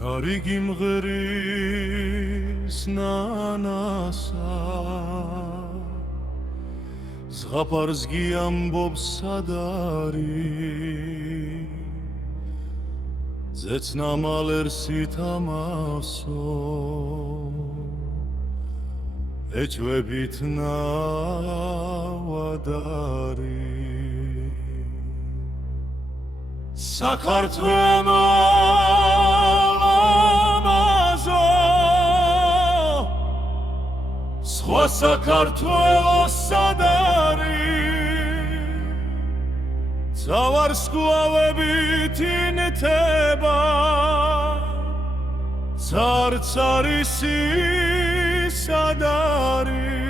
Karigi mgris nanasa Zghaparzgi ambob sadari Zetsna malersi tamaso Eçvebitna vadari Sakartvelo Სხვა საქართველოს სადარი Წავარსკვლავებით ინთება Царцарისი სადარი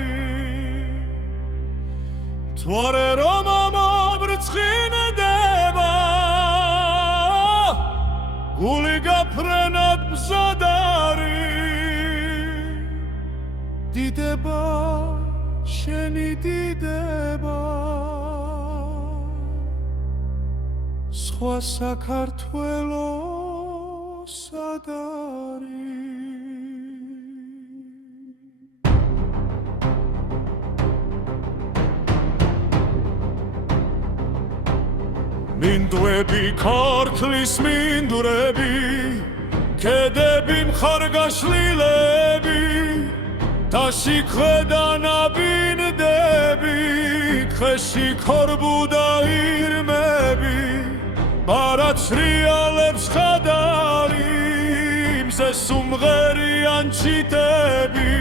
თვარე რომ ამობრწყინდება გული გაფრენად მზადარი დიდება შენი დიდება სხვა საქართველოს სადარი მინდვრები ქართლის მინდვრები ქედები მხარგაშლილები Tashi kvedana bindebi Kheshi korbuda irmebi Barats rialebs khadarim Ze sumgheri anchitebi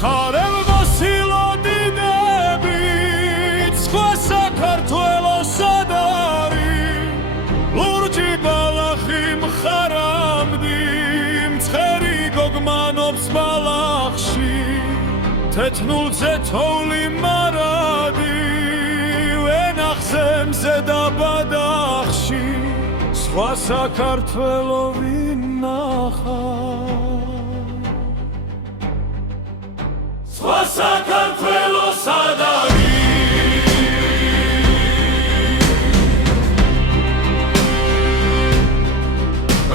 Kharel vasilo didebi Tskhva sakartvelos sadari Lurji balachim kharamdim Tskeri gogmanobs balachshi Tetnulze toli maradi Venachzemze da badachshi Sva sakartvelo vinacha Sva sakartvelo sadari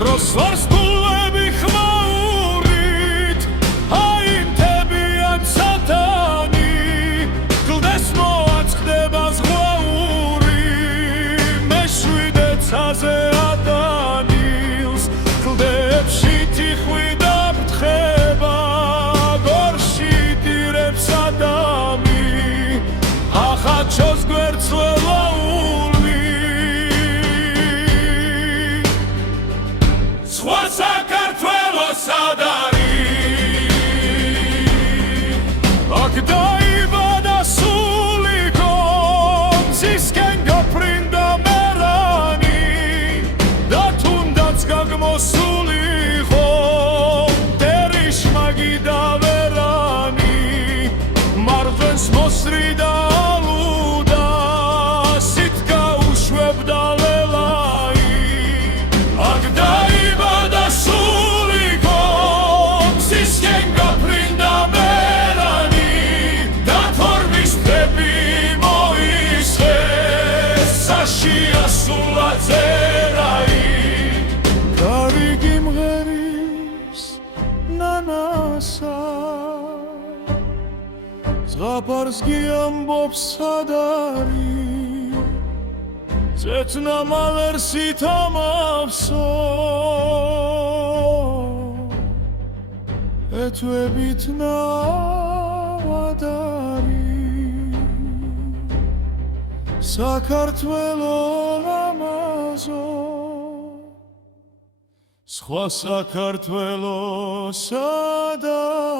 Rosvarstullebi khmaurit Chos gwertsvelo ulmi Sva sakartvelos sadari Ak daibada sulikom Zisken gaprinda merani Da tundats gagmosulikom Terish magida verani Marvens mosrida Karigi mgheris nanasa Zghaparzgi ambobs sadari Zetsna malersi tamavso Etvebitna vadari Sakartvelo lamazo Sva sakartvelo sadari